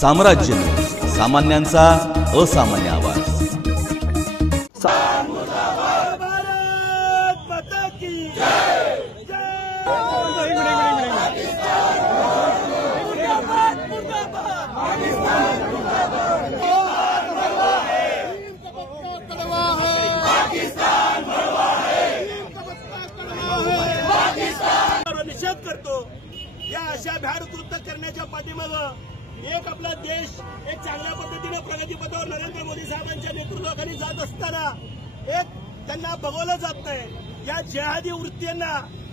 साम्राज्य न्यूज, सामान्यांचा असामान्य आवाज। निषेध करतो या अशा भ्याड कृत्य करण्याच्या पाठीमागं एक आपला देश एक चांगल्या पद्धतीने प्रगतीपथावर नरेंद्र मोदी साहेबांच्या नेतृत्वाखाली जात असताना एक त्यांना बघवलं जात नाही। या जिहादी वृत्तींना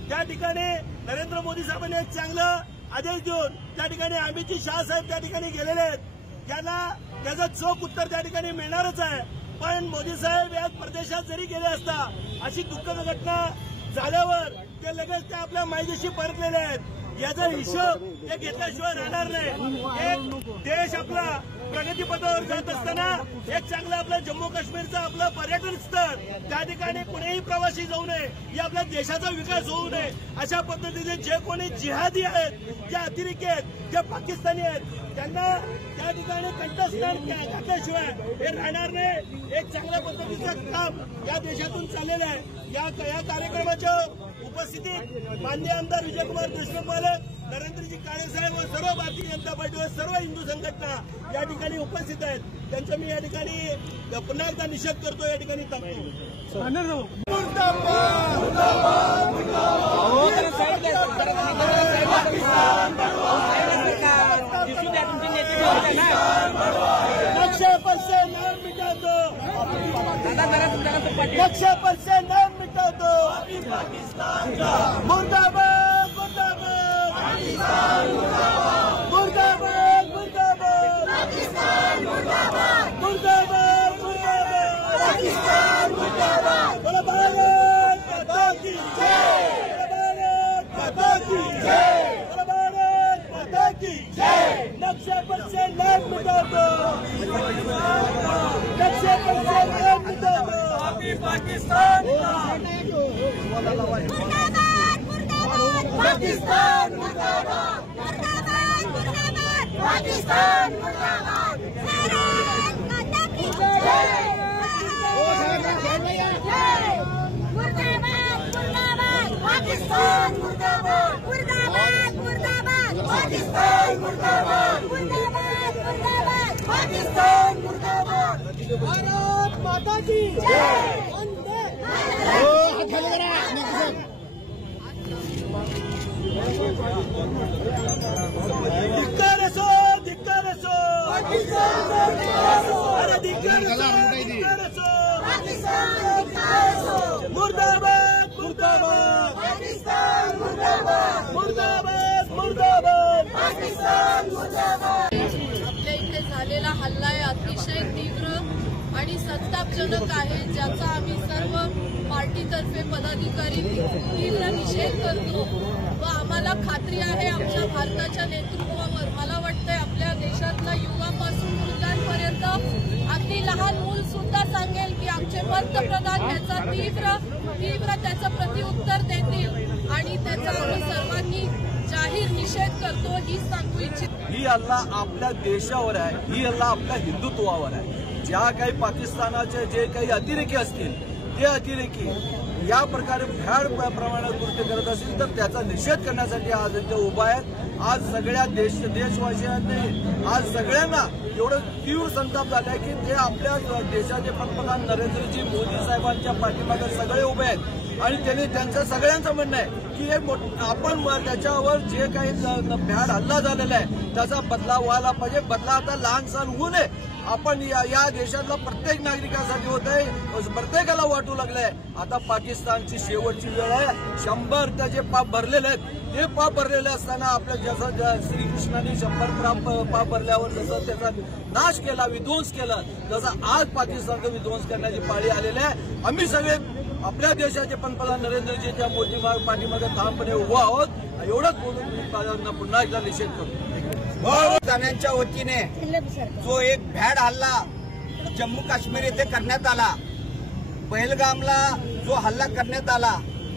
त्या ठिकाणी नरेंद्र मोदी साहेबांनी एक चांगलं आदेश देऊन त्या ठिकाणी अमित शाह साहेब त्या ठिकाणी गेलेले आहेत। त्यांना त्याचं चोख उत्तर त्या ठिकाणी मिळणारच आहे। पण मोदी साहेब या प्रदेशात जरी गेले असता अशी दुःखद घटना झाल्यावर ते लगेच त्या आपल्या मायदेशी परतलेले आहेत। याचा हिशोब हे घेतल्याशिवाय राहणार नाही। एक देश आपला प्रगतीपथावर जात असताना एक चांगलं आपलं जम्मू काश्मीरचं आपलं पर्यटन स्थळ त्या ठिकाणी कुणीही प्रवासी जाऊ नये, या आपल्या देशाचा विकास होऊ नये अशा पद्धतीने जे कोणी जिहादी आहेत, जे अतिरेकी आहेत, जे पाकिस्तानी आहेत त्यांना त्या ठिकाणी कंठस्नान घातल्याशिवाय हे राहणार नाही। एक चांगल्या पद्धतीचं काम या देशातून चाललेलं आहे। या कार्यक्रमाच्या उपस्थितीत माननीय आमदार विजयकुमार देशमुख मालक, नरेंद्रजी काळे साहेब व सर्व भारतीय जनता पार्टी व सर्व हिंदू संघटना या ठिकाणी उपस्थित आहेत। त्यांचा मी या ठिकाणी पुन्हा एकदा निषेध करतो। या ठिकाणी नक्शे पर से नाम मिटा दो मुर्दाबाद मुर्दाबाद मुर्दाबाद मुर्दाबाद मुर्दाबाद मुर्दाबाद बोलो भारत माता की जय, भारत माता की जय, भारत माता की जय। नक्शे पर से नाम मिटा दो, नक्शे पर से नाम मिटा दो पाकिस्तान पाकिस्तान मुर्दाबाद, पाकिस्तान मुर्दाबाद, भारत माता की जय, मुर्दाबाद मुर्दाबाद, पाकिस्तान मुर्दाबाद, मुर्दाबाद मुर्दाबाद, पाकिस्तान मुर्दाबाद, मुर्दाबाद मुर्दाबाद, पाकिस्तान मुर्दाबाद, भारत माता की जय। धिक्कार असो, धिक्कार असो, अरे धिक्कार असो, मुर्दाबाद मुर्दाबाद, पाकिस्तान मुर्दाबाद, मुर्दाबाद मुर्दाबाद, पाकिस्तान मुर्दाबाद। आपल्या इथे झालेला हल्ला आहे अतिशय तीव्र आणि संतापजनक आहे, ज्याचा आम्ही सर्व पार्टीतर्फे पदाधिकारी तीव्र निषेध करतो व आम्हाला खात्री आहे आमच्या भारताच्या नेतृत्वावर। मला वाटतंय आपल्या देशातला युवापासून वृद्धांपर्यंत अगदी लहान मूल सुद्धा सांगेल की आमचे पंतप्रधान त्याचा तीव्र त्याचं प्रत्युत्तर देतील आणि त्याचा आम्ही सर्वांनी जाहीर निषेध करतो ही सांगू इच्छित। ही हल्ला आपल्या देशावर आहे, ही हल्ला आपल्या हिंदुत्वावर आहे। ज्या काही पाकिस्तानाचे जे काही अतिरेकी असतील ते अतिरेकी या प्रकारे भ्याड प्रमाणात कृत्य करत असतील तर त्याचा निषेध करण्यासाठी आज इथे उभा आहे। आज सगळ्या देशवासियांनी आज सगळ्यांना एवढं तीव्र संताप झालाय की ते आपल्या देशाचे पंतप्रधान नरेंद्रजी मोदी साहेबांच्या पाठीमागे सगळे उभे आहेत आणि त्यांनी त्यांचं सगळ्यांचं म्हणणं आहे की आपण त्याच्यावर जे काही भ्याड हल्ला झालेला आहे त्याचा बदला व्हायला पाहिजे। बदला आता लहान सहान होऊ नये। आपण या देशातला प्रत्येक नागरिकांसाठी होत आहे, प्रत्येकाला वाटू लागलंय। आता पाकिस्तानची शेवटची वेळ आहे। 100 त्याचे पाप भरलेले आहेत। ते पाप भरलेले असताना आपल्या जसं श्रीकृष्णाने 100 पाप भरल्यावर जसं त्याचा नाश केला, विध्वंस केला, तसा आज पाकिस्तानचा विध्वंस करण्याची पाळी आलेली आहे। आम्ही सगळे आपल्या देशाचे पंतप्रधान नरेंद्रजीच्या मोदी पाठीमागे ठामपणे उभा आहोत। एवढंच बोलून मी पुन्हा एकदा निषेध करतो। पाकिस्तानाच्या वतीने जो एक भ्याड हल्ला जम्मू काश्मीर येथे करण्यात आला, पहलगामला जो हल्ला करण्यात आला,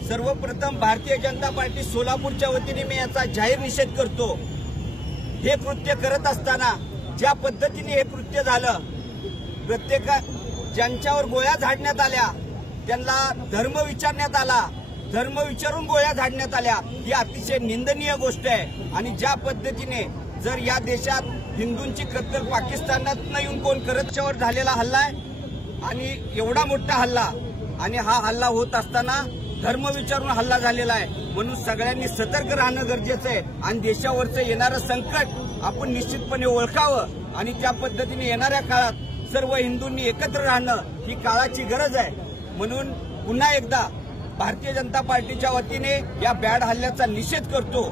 सर्वप्रथम भारतीय जनता पार्टी सोलापूरच्या वतीने मी याचा जाहीर निषेध करतो। हे कृत्य करत असताना ज्या पद्धतीने हे कृत्य झालं, ज्यांच्यावर गोळ्या झाडण्यात आल्या त्यांना धर्म विचारण्यात आला, धर्म विचारून गोळ्या झाडण्यात आल्या, ही अतिशय निंदनीय गोष्ट आहे। आणि ज्या पद्धतीने जर या देशात हिंदूंची कत्तल पाकिस्तानात येऊन कोण करतच्यावर झालेला हल्ला आहे आणि एवढा मोठा हल्ला, आणि हा हल्ला होत असताना धर्म विचारून हल्ला झालेला आहे। म्हणून सगळ्यांनी सतर्क राहणं गरजेचं आहे आणि देशावरचं येणारं संकट आपण निश्चितपणे ओळखावं आणि त्या पद्धतीने येणाऱ्या काळात सर्व हिंदूंनी एकत्र राहणं ही काळाची गरज आहे। म्हणून पुन्हा एकदा भारतीय जनता पार्टीच्या वतीने या भ्याड हल्ल्याचा निषेध करतो।